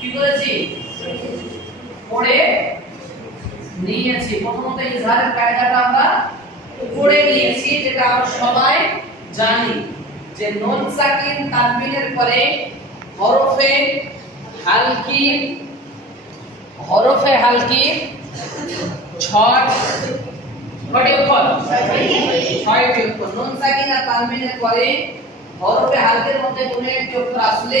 কি করেছি? পড়ে নিয়েছি। প্রথমত ইজহারের কায়দাটা আমরা পড়ে নিয়েছি, যেটা আমরা সবাই জানি যে নুন সাকিন তানবিনের পরে হরফে হালকি হরফে হালকি ছয় কটি অক্ষর। ছয়টি অক্ষর। নুন সাকিন আর তানবিনের পরে হরফে হালকের মধ্যে কোনো একটি অক্ষর আসলে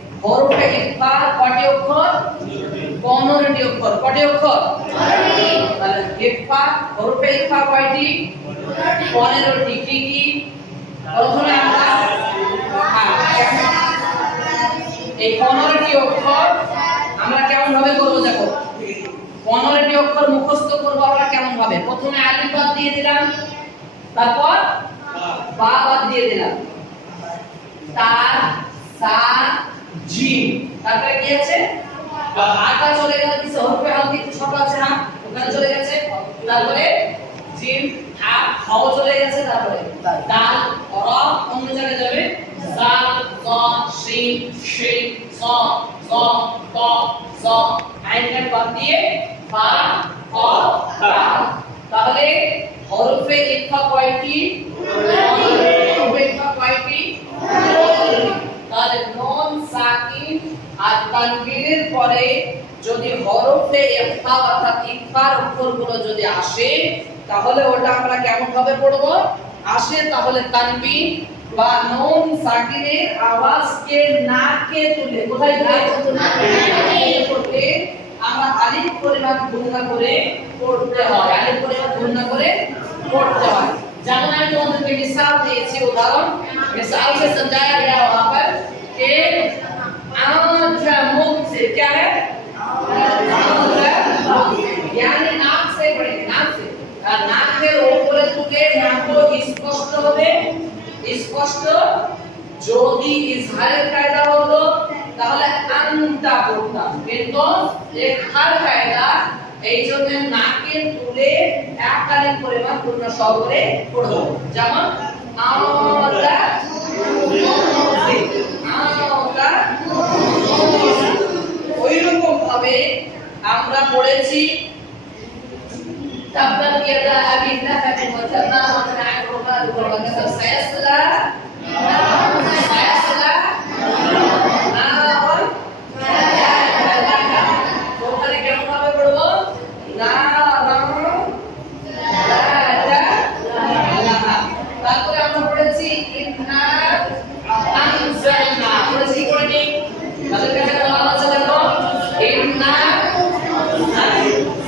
হরফে ইফা কয়টি অক্ষর? পনেরোটি অক্ষর। কয়টি অক্ষর? তাহলে কয়টি? পনেরোটি। কি কি? প্রথমে আমরা হ্যাঁ, এই পনেরোটি অক্ষর আমরা কেমন ভাবে করব দেখো? পনেরোটি অক্ষর মুখস্থ করব আমরা কেমন ভাবে প্রথমে আলিফ বাদ দিয়ে দিলাম। তারপর বা বাদ দিয়ে দিলাম। তার সা জিম তারপরে কি আছে? আটা চলে গেল কিছু হরফে হালকি একটু ছোট আছে না ওখানে চলে গেছে। তারপরে জিম হা হাও চলে গেছে তারপরে দাল র অন্য জায়গায় যাবে। জাল জ শিন শিন স জ ত জ আইনের বাদ দিয়ে ফা ক তা। তাহলে হরফে ইফা কয়টি? হরফে। ইফা কয়টি? তাহলে সাকিন আর তানবীরের পরে যদি হরফে ইফা অর্থাৎ ইফার অক্ষরগুলো যদি আসে তাহলে ওটা আমরা কেমন ভাবে পড়ব আসে তাহলে তানবিন বা নুন সাকিনের আওয়াজকে নাকে তুলে কোথায় তুলে নাকে তুলে আমরা আলিফ পরিমাণ গুণনা করে পড়তে হয় আলিফ পরিমাণ গুণনা করে পড়তে হয় যেমন আমি তোমাদেরকে मिसाल দিয়েছি उदाहरण मिसाल से समझाया गया वहां पर कि आंखा मुख से क्या है यानी नाक से पढ़े नाक से আর নাকের উপরে তুলে নাক স্পষ্ট হবে স্পষ্ট যদি ইজহারের কায়দা হতো তাহলে আনতা পড়তাম কিন্তু লেখার কায়দা এই জন্য নাকে তুলে এককালীন পরিমাণ পূর্ণ সহকারে পড়ব যেমন আওতা ওই ভাবে আমরা পড়েছি। তাব্বাত ইয়াদা আবি লাহাব ওয়া তাব্বা ওয়া তা'আলা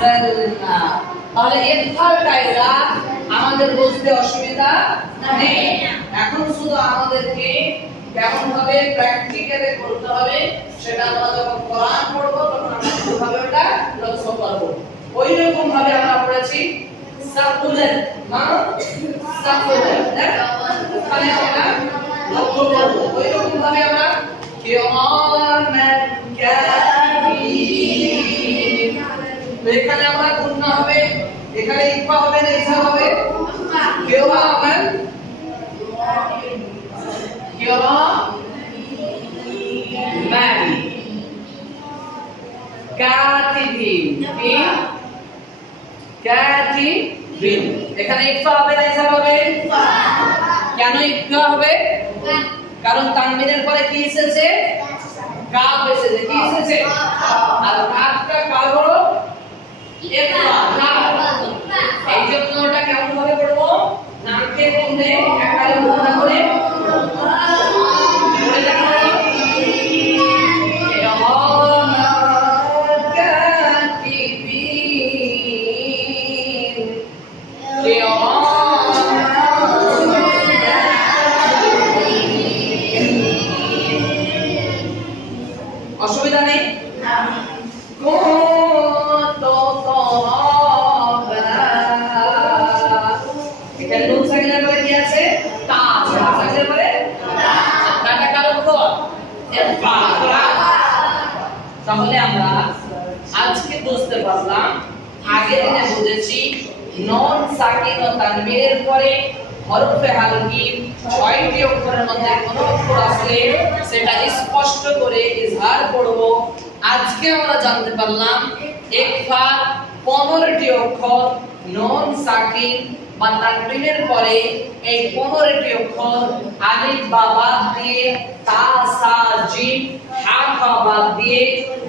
জালনা তাহলে একবার কায়দা, আমাদের বুঝতে অসুবিধা নেই। এখন শুধু আমাদেরকে কেমন ভাবে প্র্যাকটিক্যালে করতে হবে, সেটা আমরা যখন কোরআন পড়ব তখন আমরা কীভাবে ওটা লক্ষ্য করব। ওই রকম ভাবে আমরা পড়েছি সাকুলেন মা সাকুলেন ওখানে আমরা লক্ষ্য করব। ওই রকম ভাবে আমরা কিরামান কাতিবিন এখানে আমরা গুণনা হবে, এখানে ইফা হবে না ইসা হবে কিরামান কিরামান কাতিবিন কি কাতিবিন এখানে ইফা হবে না হবে? কারণ তানবিনের পরে কি এসেছে? কাফ এসেছে। কি এসেছে? এই ওটা কেমন ভাবে পড়ব নামকে তুলে একালে মুদ্রা করে অসুবিধা নেই? এখানে আগের দিনে বুঝেছি নন সাকিন ও তানবীরের পরে হরফে হালকি ছয়টি অক্ষরের মধ্যে কোন অক্ষর আসলে সেটা স্পষ্ট করে ইজহার করব। আজকে আমরা জানতে পারলাম একফা পনেরোটি অক্ষর নন সাকিন বা তানবীরের পরে এই পনেরোটি অক্ষর আলিফ বা বাদ দিয়ে তা, সা জিম হা ফা বাদ দিয়ে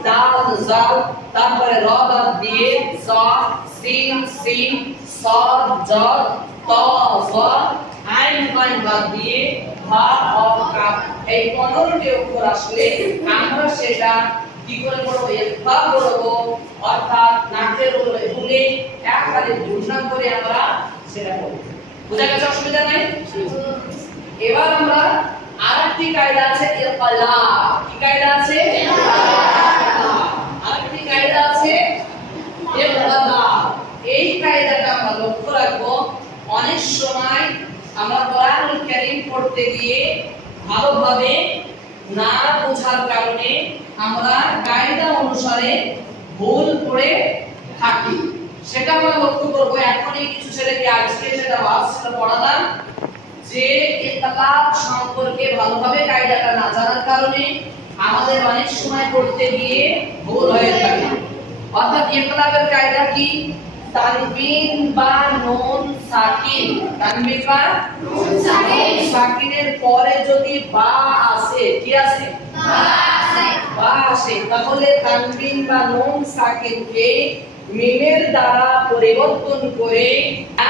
দাল, জাল, তারপরে র বাদ দিয়ে জ সিন সিন সদ জদ ত জ আইন, ফাইন বাদ দিয়ে হা হ কাফ এই পনেরোটি অক্ষর আসলে আমরা সেটা কি করে পড়ব? ইফা পড়ব, অর্থাৎ নাকের উপরে তুলে একবারে ঘূর্ণা করে আমরা সেটা পড়ব বুঝা গেছে অসুবিধা নাই? এবার আমরা আরেকটি কায়দা আছে কি কায়দা আছে? আরেকটি কায়দা আছে এই কায়দাটা আমরা লক্ষ্য রাখব, অনেক সময় আমরা কোরআনুল কারীম পড়তে গিয়ে ভালোভাবে না বোঝার কারণে আমরা কায়দা অনুসারে ভুল করে সেটা আমরা লক্ষ্য করব। এখনই কিছু ছেলেকে আজকে সেটা বাস সেটা পড়ালাম যে ইতলাক সম্পর্কে ভালোভাবে কায়দাটা না জানার কারণে আমাদের অনেক সময় পড়তে গিয়ে ভুল হয়ে থাকে অর্থাৎ ইতলাকের কায়দা কি? তানবিন বা নুন সাকিন। তানবিন বা নুন সাকিন। সাকিনের পরে যদি বা আসে কি আসে। বা আসে। তাহলে তানবিন বা নুন সাকিনকে মিমের দ্বারা পরিবর্তন করে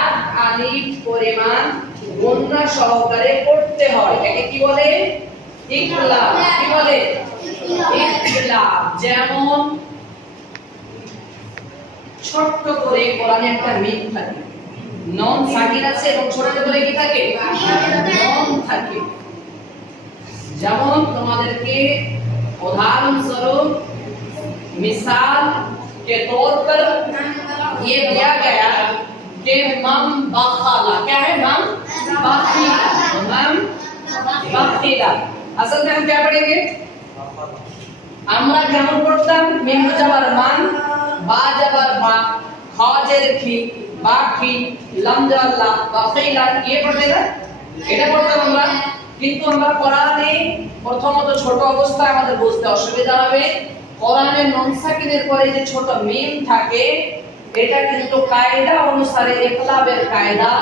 এক আলিফ পরিমাণ গন্যা সহকারে পড়তে হয়। একে কি বলে? ইকলাব কি বলে? ইকলাব যেমন ছোট্ট করে কোরআনে একটা মিম থাকে। নন সাকির আছে এবং ছোটতে করে কি থাকে? নন থাকে। যেমন তোমাদেরকে উদাহরণস্বরূপ, মিসাল के तौर पर ये दिया गया कि मम बखाला क्या है मम बखीला मम बखीला असल में हम क्या पढ़ेंगे আমরা কেমন পড়তাম মিম যাবার মান বা যাবার বা খ জের খি বা খি লাম যাবার লা বাকিলা ইয়ে পড়তে না এটা পড়তাম আমরা কিন্তু আমরা কোরআনে প্রথমত ছোট অবস্থায় আমাদের বুঝতে অসুবিধা হবে কোরআনে নুন সাকিনের পরে যে ছোট মিম থাকে, এটা কিন্তু কায়দা অনুসারে ইকলাবের কায়দা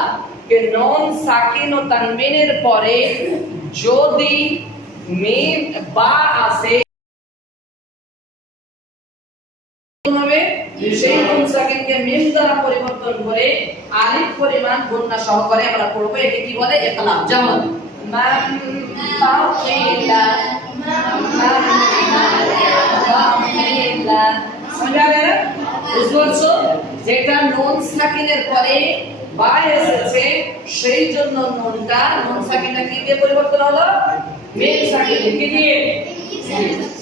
যে নুন সাকিন ও তানবিনের পরে যদি মিম বা আসে হবে সেই নুন সাকিনকে মিম দ্বারা পরিবর্তন করে আলিফ পরিমাণ গুণনা সহকারে আমরা পড়ব, একে কি বলে? ইকলাব যেমন, মান বাকিলা মান যেটা নুন সাকিনের পরে বা এসেছে সেই জন্য নুনটা নুন সাকিনটা কি দিয়ে পরিবর্তন হলো? মিম সাকিন, কি দিয়ে?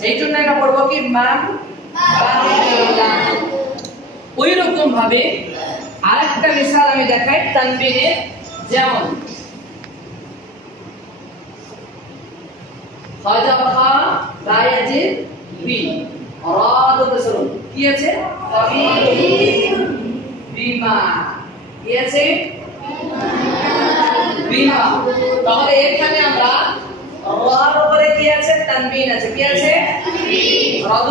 এই জন্য এটা পড়ব কি? মান ওই রকম ভাবে আরেকটা মিসাল আমি দেখাই তানবিনের যেমন। কি আছে? বিমা। কি আছে? বিমা। তাহলে এখানে আমরা রার উপরে কি আছে? তানবিন আছে। কি আছে? রাদ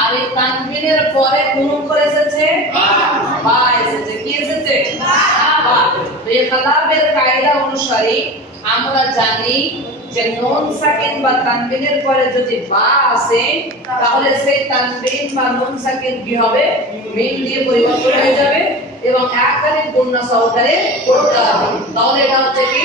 আর এই তানবিনের পরে কোন অক্ষর এসেছে? বা এসেছে। কি এসেছে? বা। এই কালাবের কায়দা অনুসারে আমরা জানি যে নুন সাকিন বা তানবিনের পরে যদি বা আসে, তাহলে সেই তানবিন বা নুন সাকিন কি হবে? মিম দিয়ে পরিবর্তন হয়ে যাবে এবং একবারে পূর্ণ সহকারে পড়তে হবে। তাহলে এটা হচ্ছে কি?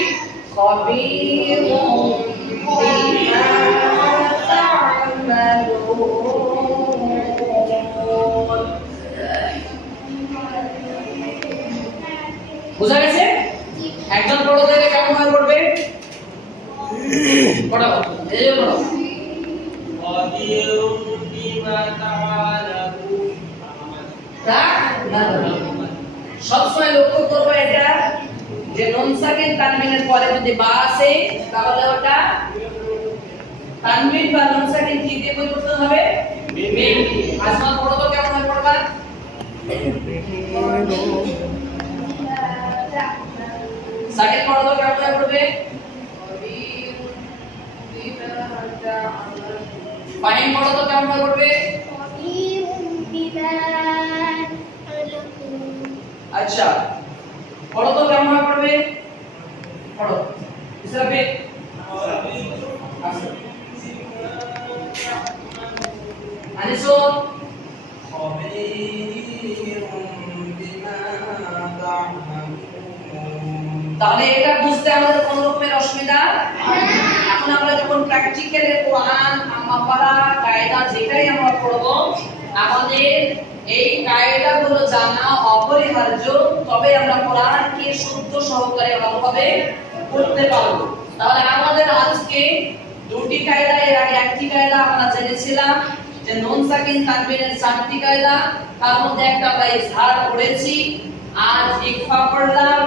বুঝা গেছে? একজন পড়ো দিলে কেমন ভাবে পড়বে? সবসময় লক্ষ্য করব এটা যে নুন সাকিন তানবিনের পরে যদি বা আসে তাহলে ওটা তানবিন বা নুন কি দিয়ে পরিবর্তন হবে মিম দিয়ে। পড়ো কেমন ভাবে পড়বা সাকিন পড়ো কেমন ভাবে পড়বে ফাইন পড়া তো কেমন করবে আচ্ছা পড়া তো কেমন করবে পড়ো হিসাবে? আচ্ছা। আনিসো? তাহলে এটা বুঝতে আমাদের কোন রকমের অসুবিধা? এখন আমরা যখন প্র্যাকটিক্যালে কোরআন আমা পড়া, কায়দা যেটাই আমরা পড়ব, আমাদের এই কায়দাগুলো জানা অপরিহার্য, তবে আমরা কোরআনকে শুদ্ধ সহকারে ভালোভাবে পড়তে পারব। তাহলে আমাদের আজকে দুটি কায়দা, এর আগে একটি কায়দা আমরা জেনেছিলাম, যে নুন, সাকিন, তানবিনের চারটি কায়দা, তার মধ্যে একটা আমরা ইজহার পড়েছি। আজ ইকফা পড়লাম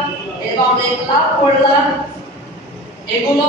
এবং ইকলাব পড়লাম। এগুলো